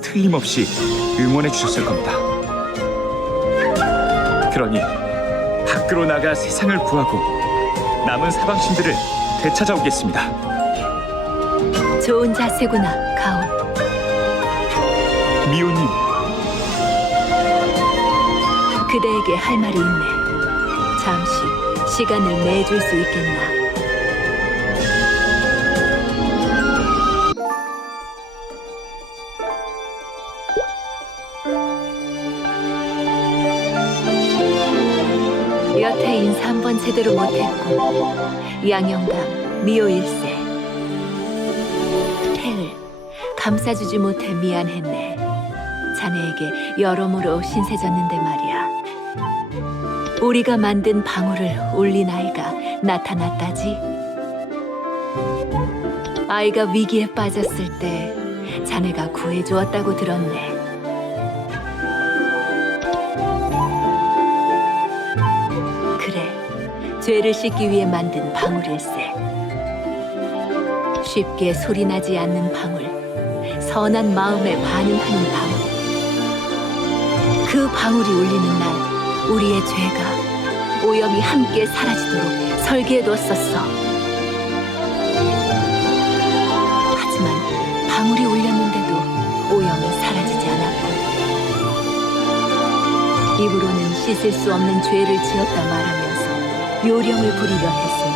틀림없이 응원해 주셨을 겁니다. 그러니 밖으로 나가 세상을 구하고 남은 사방신들을 되찾아오겠습니다. 좋은 자세구나, 가온. 미호님, 그대에게 할 말이 있네. 잠시 시간을 내줄 수 있겠나? 여태 인사 한번 건 제대로 못했고 양영감, 미호 일세 태을 감싸주지 못해 미안했네. 자네에게 여러모로 신세졌는데 말이야. 우리가 만든 방울을 올린 아이가 나타났다지. 아이가 위기에 빠졌을 때 자네가 구해주었다고 들었네. 그래, 죄를 씻기 위해 만든 방울일세. 쉽게 소리나지 않는 방울, 선한 마음에 반응하는 방울. 그 방울이 울리는 날 우리의 죄가 오염이 함께 사라지도록 설계해뒀었어. 하지만 방울이 울렸는데도 오염이 사라지지 않았고, 입으로는 씻을 수 없는 죄를 지었다 말하면서 요령을 부리려 했으니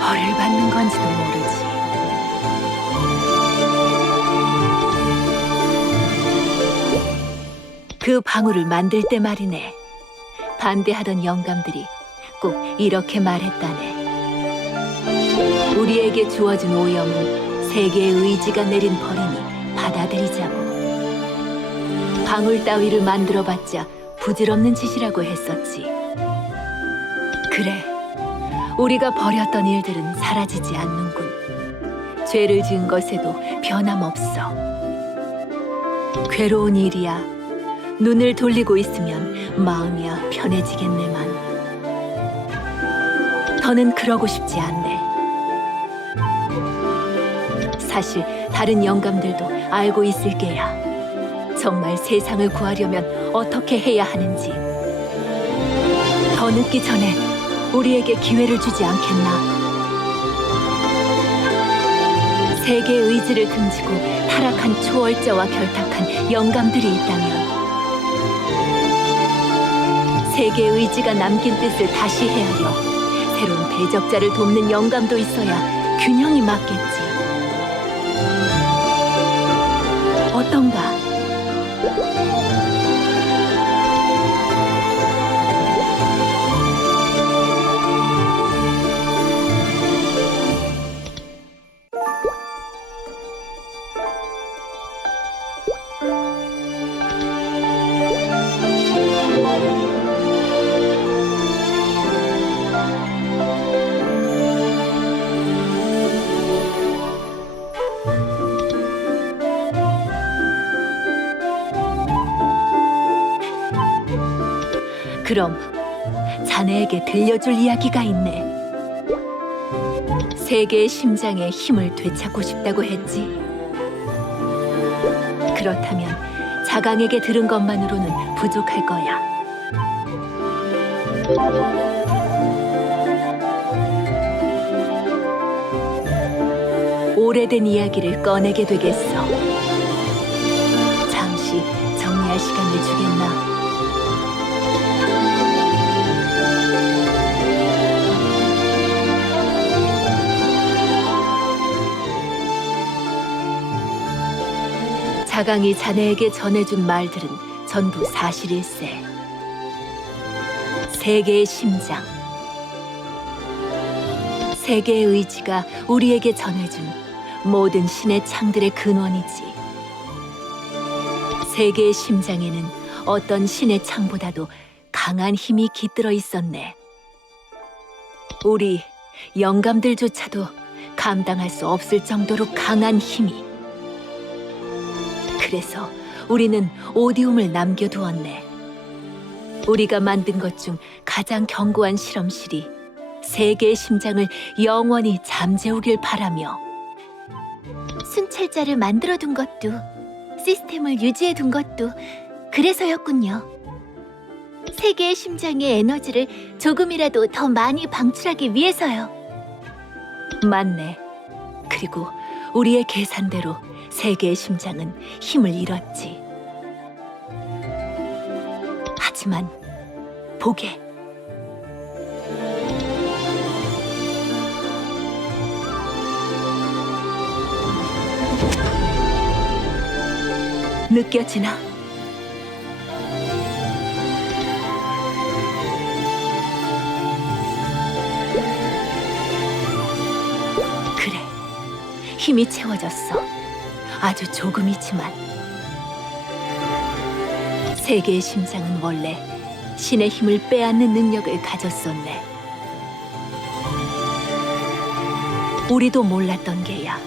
벌을 받는 건지도 모르지. 그 방울을 만들 때 말이네. 반대하던 영감들이 꼭 이렇게 말했다네. 우리에게 주어진 오염은 세계의 의지가 내린 벌이니 받아들이자고. 방울 따위를 만들어봤자 부질없는 짓이라고 했었지. 그래, 우리가 벌였던 일들은 사라지지 않는군. 죄를 지은 것에도 변함없어. 괴로운 일이야. 눈을 돌리고 있으면 마음이야 편해지겠네만. 더는 그러고 싶지 않네. 사실 다른 영감들도 알고 있을 게야. 정말 세상을 구하려면 어떻게 해야 하는지. 더 늦기 전에 우리에게 기회를 주지 않겠나? 세계의 의지를 등지고 타락한 초월자와 결탁한 영감들이 있다면 세계의 의지가 남긴 뜻을 다시 헤아려 새로운 대적자를 돕는 영감도 있어야 균형이 맞겠지. 어떤가? 그럼 자네에게 들려줄 이야기가 있네. 세계의 심장에 힘을 되찾고 싶다고 했지. 그렇다면 자강에게 들은 것만으로는 부족할 거야. 오래된 이야기를 꺼내게 되겠어. 잠시 정리할 시간을 주겠나? 자강이 자네에게 전해준 말들은 전부 사실일세. 세계의 심장, 세계의 의지가 우리에게 전해준 모든 신의 창들의 근원이지. 세계의 심장에는 어떤 신의 창보다도 강한 힘이 깃들어 있었네. 우리 영감들조차도 감당할 수 없을 정도로 강한 힘이. 그래서 우리는 오디움을 남겨두었네. 우리가 만든 것 중 가장 견고한 실험실이 세계의 심장을 영원히 잠재우길 바라며, 순찰자를 만들어둔 것도 시스템을 유지해둔 것도 그래서였군요. 세계의 심장의 에너지를 조금이라도 더 많이 방출하기 위해서요. 맞네. 그리고 우리의 계산대로 세계의 심장은 힘을 잃었지. 하지만 보게. 느껴지나? 힘이 채워졌어. 아주 조금이지만. 세계의 심장은 원래 신의 힘을 빼앗는 능력을 가졌었네. 우리도 몰랐던 게야.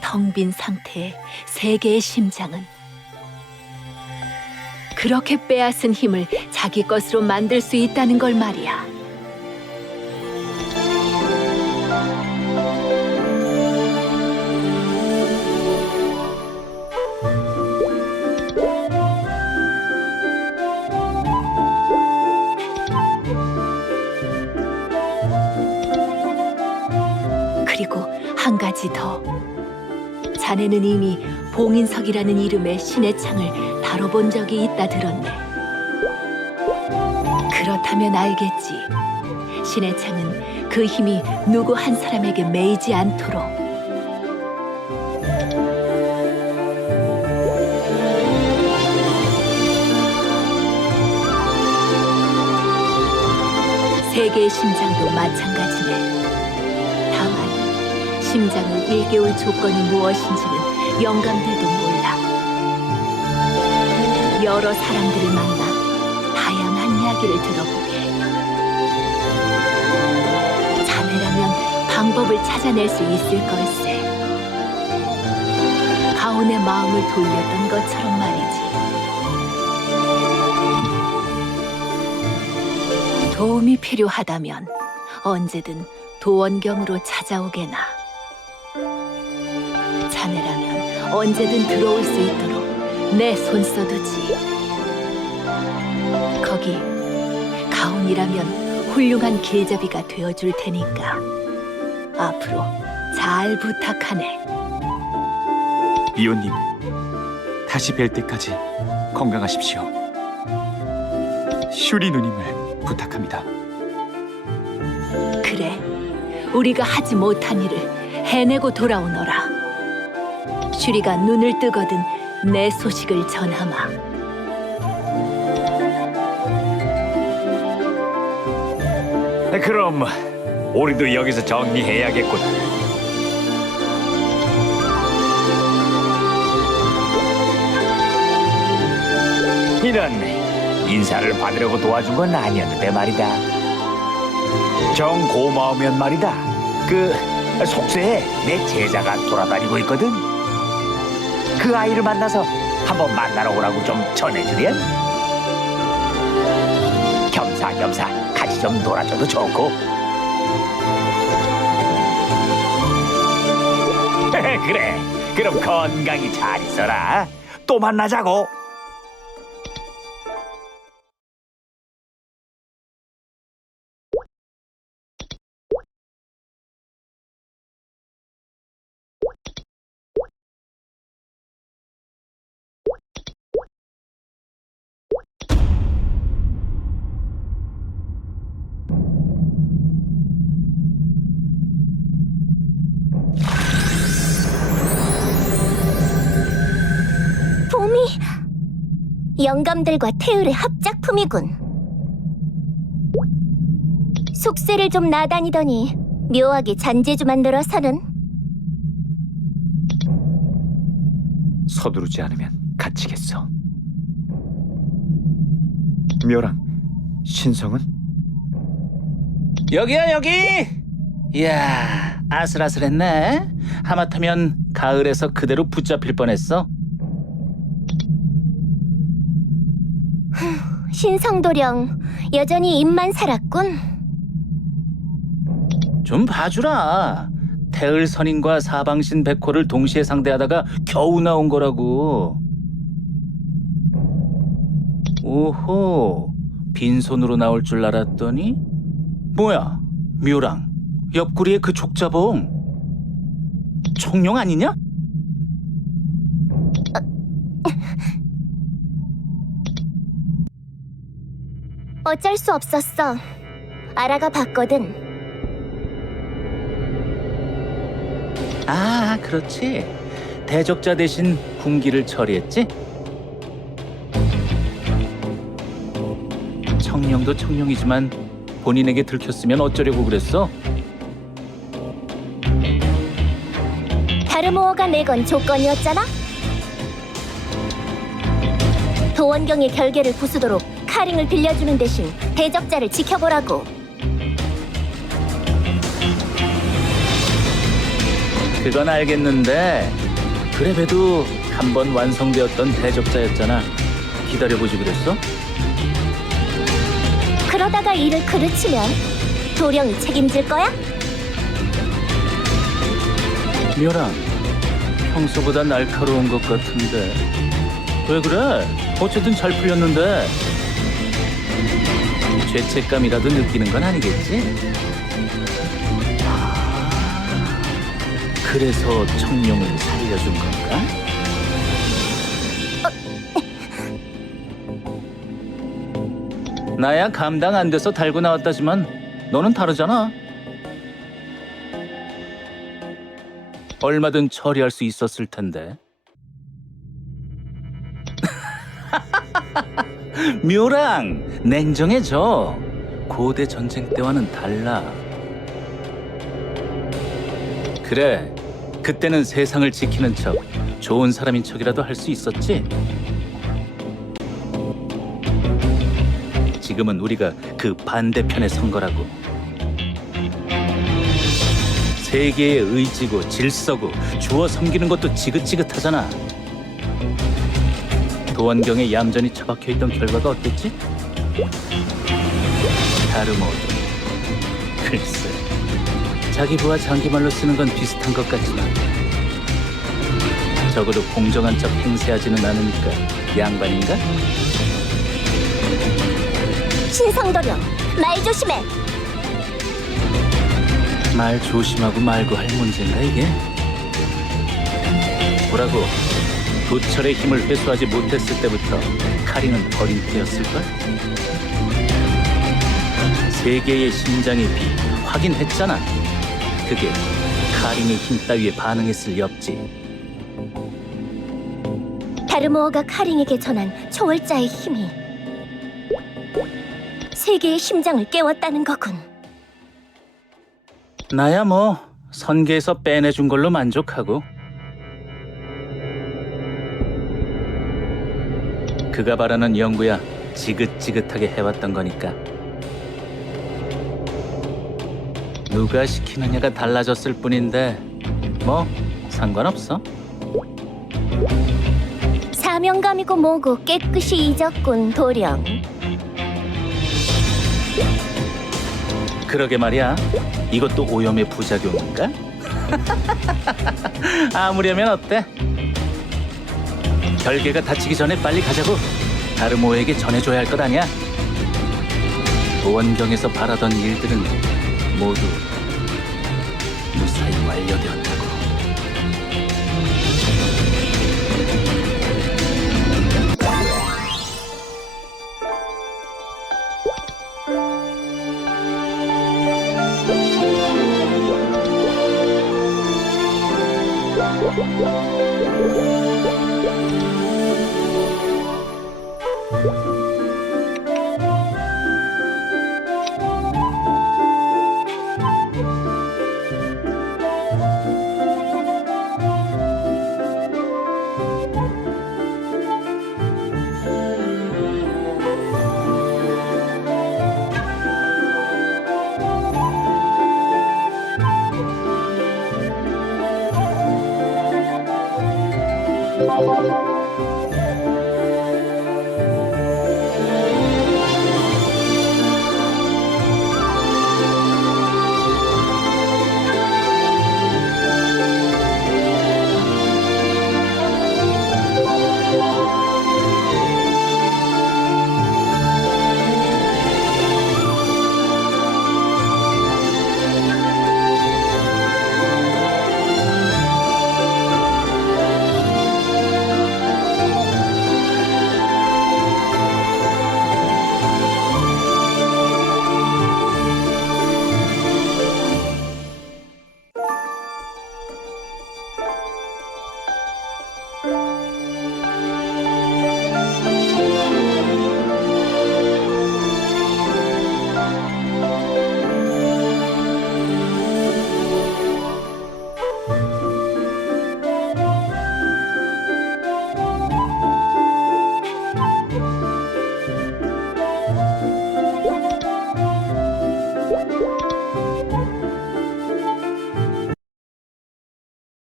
텅 빈 상태의 세계의 심장은 그렇게 빼앗은 힘을 자기 것으로 만들 수 있다는 걸 말이야. 그리고 한 가지 더. 자네는 이미 봉인석이라는 이름의 신의 창을 다뤄본 적이 있다 들었네. 그렇다면 알겠지. 신의 창은 그 힘이 누구 한 사람에게 매이지 않도록 세계의 심장도 마찬가지네. 다만 심장을 일깨울 조건이 무엇인지는 영감들도 몰라. 여러 사람들을 만나 다양한 이야기를 들어보게. 자네라면 방법을 찾아낼 수 있을 걸세. 가온의 마음을 돌렸던 것처럼 말이지. 도움이 필요하다면 언제든 도원경으로 찾아오게나. 자네라면 언제든 들어올 수 있도록 내 손써두지. 거기 가온이라면 훌륭한 길잡이가 되어줄 테니까 앞으로 잘 부탁하네. 미호님, 다시 뵐 때까지 건강하십시오. 슈리 누님을 부탁합니다. 그래, 우리가 하지 못한 일을 해내고 돌아오너라. 슈리가 눈을 뜨거든 내 소식을 전하마. 그럼 우리도 여기서 정리해야겠군. 이런 인사를 받으려고 도와준 건 아니었는데 말이다. 정 고마우면 말이다. 그 속세에 내 제자가 돌아다니고 있거든. 그 아이를 만나서 한번 만나러 오라고 좀 전해주렴. 겸사겸사 같이 좀 놀아줘도 좋고. 그래, 그럼 건강히 잘 있어라. 또 만나자고. 봄이 영감들과 태율의 합작품이군. 속세를 좀 나다니더니 묘하게 잔재주 만들어서는. 서두르지 않으면 갇히겠어. 묘랑 신성은? 여기야 여기. 이야, 아슬아슬했네. 하마터면 가을에서 그대로 붙잡힐 뻔했어. 신성도령 여전히 입만 살았군. 좀 봐주라. 태을 선인과 사방신 백호를 동시에 상대하다가 겨우 나온 거라고. 오호, 빈손으로 나올 줄 알았더니 뭐야, 묘랑 옆구리에 그 족자봉 청룡 아니냐? 어쩔 수 없었어. 알아가 봤거든. 아, 그렇지. 대적자 대신 군기를 처리했지? 청룡도 청룡이지만 본인에게 들켰으면 어쩌려고 그랬어? 다르모어가 내건 조건이었잖아. 도원경의 결계를 부수도록 카링을 빌려주는 대신 대적자를 지켜보라고. 그건 알겠는데 그래봬도 한 번 완성되었던 대적자였잖아. 기다려보지 그랬어? 그러다가 일을 그르치면 도령이 책임질 거야? 미호랑, 평소보다 날카로운 것 같은데 왜 그래? 어쨌든 잘 풀렸는데 죄책감이라도 느끼는 건 아니겠지? 그래서 청룡을 살려준 건가? 나야 감당 안 돼서 달고 나왔다지만 너는 다르잖아. 얼마든 처리할 수 있었을 텐데. 묘랑, 냉정해져. 고대 전쟁 때와는 달라. 그래, 그때는 세상을 지키는 척, 좋은 사람인 척이라도 할 수 있었지. 지금은 우리가 그 반대편에 선 거라고. 세계의 의지고 질서고 주어 섬기는 것도 지긋지긋하잖아. 도원경에 얌전히 처박혀 있던 결과가 어땠지? 다르모도 글쎄, 자기 부하 장기말로 쓰는 건 비슷한 것 같지만 적어도 공정한 척 행세하지는 않으니까 양반인가? 신성도령, 말 조심해. 말 조심하고 말고 할 문제인가 이게? 뭐라고? 도철의 힘을 회수하지 못했을 때부터 카링은 버린 태였을걸? 세계의 심장의 비 확인했잖아. 그게 카링의 힘 따위에 반응했을 리 없지. 다르모어가 카링에게 전한 초월자의 힘이 세계의 심장을 깨웠다는 거군. 나야 뭐 선계에서 빼내준 걸로 만족하고. 그가 바라는 연구야 지긋지긋하게 해왔던 거니까. 누가 시키느냐가 달라졌을 뿐인데 뭐 상관없어. 사명감이고 뭐고 깨끗이 잊었군, 도령. 그러게 말이야. 이것도 오염의 부작용인가? 아무려면 어때? 결계가 다치기 전에 빨리 가자고. 다르모에게 전해줘야 할 것 아니야? 도원경에서 바라던 일들은 모두 무사히 완료되었다고.